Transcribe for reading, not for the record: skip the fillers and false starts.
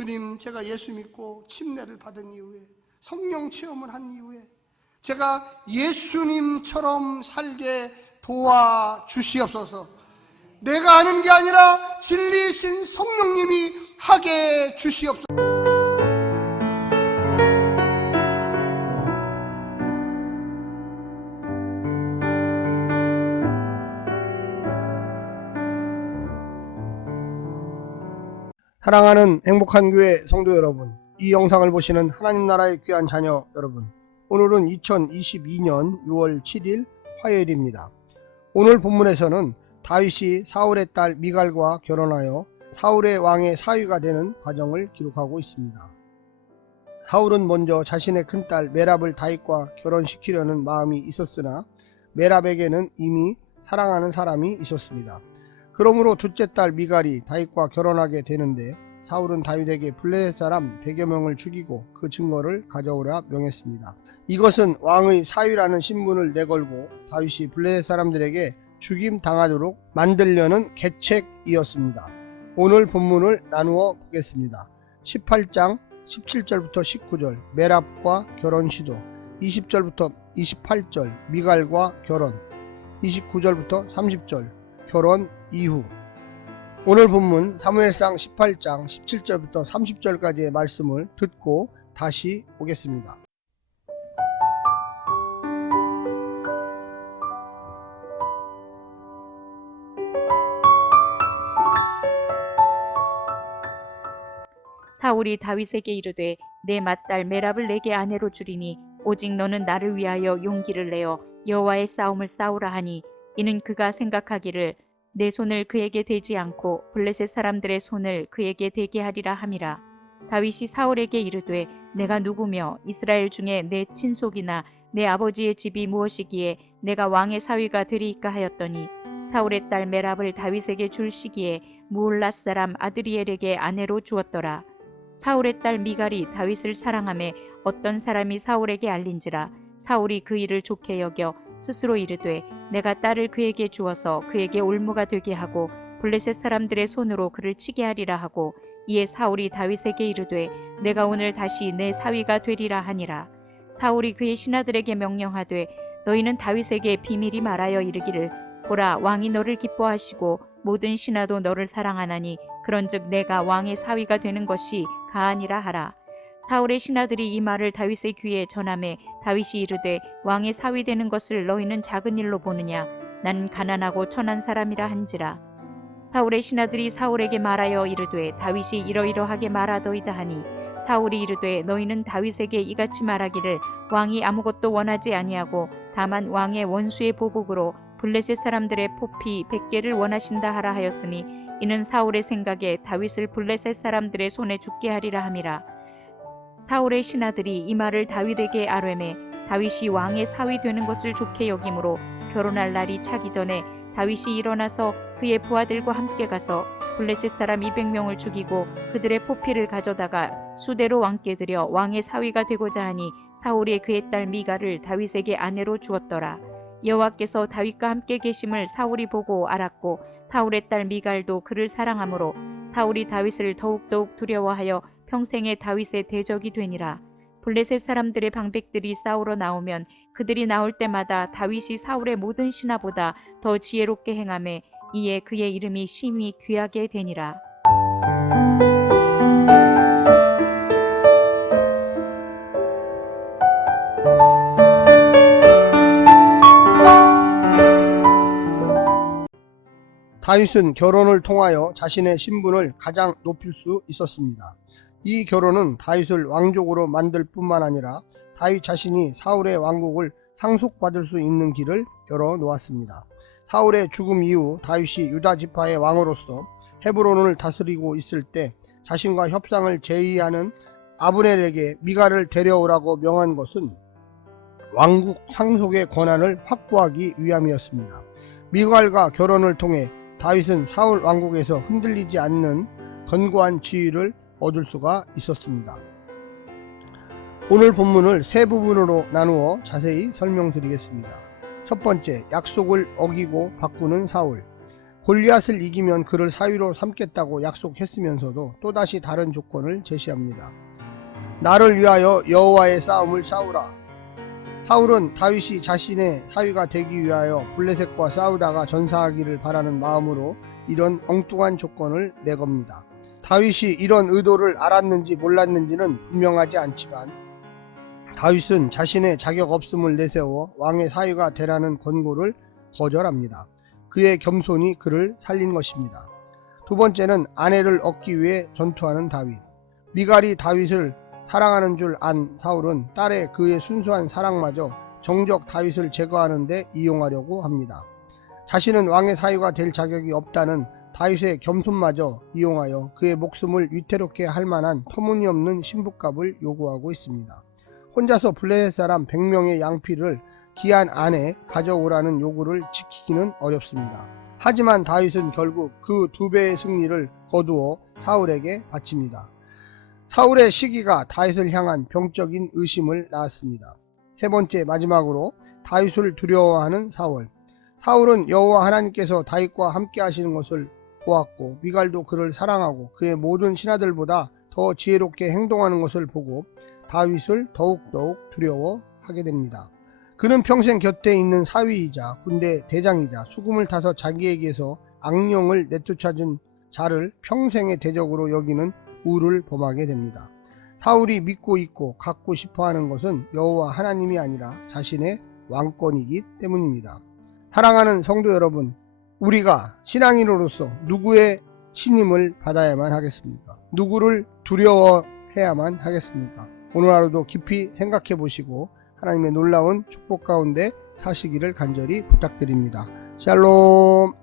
주님, 제가 예수 믿고 침례를 받은 이후에, 성령 체험을 한 이후에 제가 예수님처럼 살게 도와주시옵소서. 내가 하는 게 아니라 진리이신 성령님이 하게 주시옵소서. 사랑하는 행복한 교회 성도 여러분, 이 영상을 보시는 하나님 나라의 귀한 자녀 여러분, 오늘은 2022년 6월 7일 화요일입니다. 오늘 본문에서는 다윗이 사울의 딸 미갈과 결혼하여 사울의 왕의 사위가 되는 과정을 기록하고 있습니다. 사울은 먼저 자신의 큰딸 메랍을 다윗과 결혼시키려는 마음이 있었으나 메랍에게는 이미 사랑하는 사람이 있었습니다. 그러므로 둘째 딸 미갈이 다윗과 결혼하게 되는데 사울은 다윗에게 블레셋 사람 100여 명을 죽이고 그 증거를 가져오라 명했습니다. 이것은 왕의 사위라는 신분을 내걸고 다윗이 블레셋 사람들에게 죽임 당하도록 만들려는 계책이었습니다. 오늘 본문을 나누어 보겠습니다. 18장 17절부터 19절 메랍과 결혼 시도, 20절부터 28절 미갈과 결혼, 29절부터 30절 결혼 이후. 오늘 본문 사무엘상 18장 17절부터 30절까지의 말씀을 듣고 다시 오겠습니다. 사울이 다윗에게 이르되 내 맏딸 메랍을 내게 아내로 주리니 오직 너는 나를 위하여 용기를 내어 여호와의 싸움을 싸우라 하니 이는 그가 생각하기를 내 손을 그에게 대지 않고 블레셋 사람들의 손을 그에게 대게 하리라 함이라. 다윗이 사울에게 이르되 내가 누구며 이스라엘 중에 내 친속이나 내 아버지의 집이 무엇이기에 내가 왕의 사위가 되리이까 하였더니 사울의 딸 메랍을 다윗에게 줄 시기에 무올랏 사람 아드리엘에게 아내로 주었더라. 사울의 딸 미갈이 다윗을 사랑하매 어떤 사람이 사울에게 알린지라. 사울이 그 일을 좋게 여겨 스스로 이르되 내가 딸을 그에게 주어서 그에게 올무가 되게 하고 블레셋 사람들의 손으로 그를 치게 하리라 하고 이에 사울이 다윗에게 이르되 내가 오늘 다시 내 사위가 되리라 하니라. 사울이 그의 신하들에게 명령하되 너희는 다윗에게 비밀이 말하여 이르기를 보라, 왕이 너를 기뻐하시고 모든 신하도 너를 사랑하나니 그런즉 내가 왕의 사위가 되는 것이 가하니라 하라. 사울의 신하들이 이 말을 다윗의 귀에 전하매 다윗이 이르되 왕의 사위 되는 것을 너희는 작은 일로 보느냐? 나는 가난하고 천한 사람이라 한지라. 사울의 신하들이 사울에게 말하여 이르되 다윗이 이러이러하게 말하더이다 하니 사울이 이르되 너희는 다윗에게 이같이 말하기를 왕이 아무것도 원하지 아니하고 다만 왕의 원수의 보복으로 블레셋 사람들의 포피 100개를 원하신다 하라 하였으니 이는 사울의 생각에 다윗을 블레셋 사람들의 손에 죽게 하리라 함이라. 사울의 신하들이 이 말을 다윗에게 아뢰매 다윗이 왕의 사위 되는 것을 좋게 여김으로 결혼할 날이 차기 전에 다윗이 일어나서 그의 부하들과 함께 가서 블레셋 사람 200명을 죽이고 그들의 포피를 가져다가 수대로 왕께 드려 왕의 사위가 되고자 하니 사울이 그의 딸 미갈을 다윗에게 아내로 주었더라. 여호와께서 다윗과 함께 계심을 사울이 보고 알았고 사울의 딸 미갈도 그를 사랑하므로 사울이 다윗을 더욱더욱 두려워하여 평생에 다윗의 대적이 되니라. 블레셋 사람들의 방백들이 싸우러 나오면 그들이 나올 때마다 다윗이 사울의 모든 신하보다 더 지혜롭게 행하매 이에 그의 이름이 심히 귀하게 되니라. 다윗은 결혼을 통하여 자신의 신분을 가장 높일 수 있었습니다. 이 결혼은 다윗을 왕족으로 만들 뿐만 아니라 다윗 자신이 사울의 왕국을 상속받을 수 있는 길을 열어놓았습니다. 사울의 죽음 이후 다윗이 유다 지파의 왕으로서 헤브론을 다스리고 있을 때 자신과 협상을 제의하는 아브넬에게 미갈을 데려오라고 명한 것은 왕국 상속의 권한을 확보하기 위함이었습니다. 미갈과 결혼을 통해 다윗은 사울 왕국에서 흔들리지 않는 견고한 지위를 얻을 수가 있었습니다. 오늘 본문을 세 부분으로 나누어 자세히 설명드리겠습니다. 첫 번째, 약속을 어기고 바꾸는 사울. 골리앗을 이기면 그를 사위로 삼겠다고 약속했으면서도 또다시 다른 조건을 제시합니다. 나를 위하여 여호와의 싸움을 싸우라. 사울은 다윗이 자신의 사위가 되기 위하여 블레셋과 싸우다가 전사하기를 바라는 마음으로 이런 엉뚱한 조건을 내겁니다. 다윗이 이런 의도를 알았는지 몰랐는지는 분명하지 않지만 다윗은 자신의 자격 없음을 내세워 왕의 사위가 되라는 권고를 거절합니다. 그의 겸손이 그를 살린 것입니다. 두 번째는 아내를 얻기 위해 전투하는 다윗. 미갈이 다윗을 사랑하는 줄 안 사울은 딸의 그의 순수한 사랑마저 정적 다윗을 제거하는 데 이용하려고 합니다. 자신은 왕의 사위가 될 자격이 없다는 다윗의 겸손마저 이용하여 그의 목숨을 위태롭게 할 만한 터무니없는 신부값을 요구하고 있습니다. 혼자서 블레셋 사람 100명의 양피를 귀한 아내 가져오라는 요구를 지키기는 어렵습니다. 하지만 다윗은 결국 그 2배의 승리를 거두어 사울에게 바칩니다. 사울의 시기가 다윗을 향한 병적인 의심을 낳았습니다. 세 번째, 마지막으로 다윗을 두려워하는 사울. 사울은 여호와 하나님께서 다윗과 함께 하시는 것을 보았고 미갈도 그를 사랑하고 그의 모든 신하들보다 더 지혜롭게 행동하는 것을 보고 다윗을 더욱더욱 두려워하게 됩니다. 그는 평생 곁에 있는 사위이자 군대 대장이자 수금을 타서 자기에게서 악령을 내쫓아준 자를 평생의 대적으로 여기는 우를 범하게 됩니다. 사울이 믿고 있고 갖고 싶어하는 것은 여호와 하나님이 아니라 자신의 왕권이기 때문입니다. 사랑하는 성도 여러분, 우리가 신앙인으로서 누구의 신임을 받아야만 하겠습니까? 누구를 두려워해야만 하겠습니까? 오늘 하루도 깊이 생각해 보시고 하나님의 놀라운 축복 가운데 사시기를 간절히 부탁드립니다. 샬롬.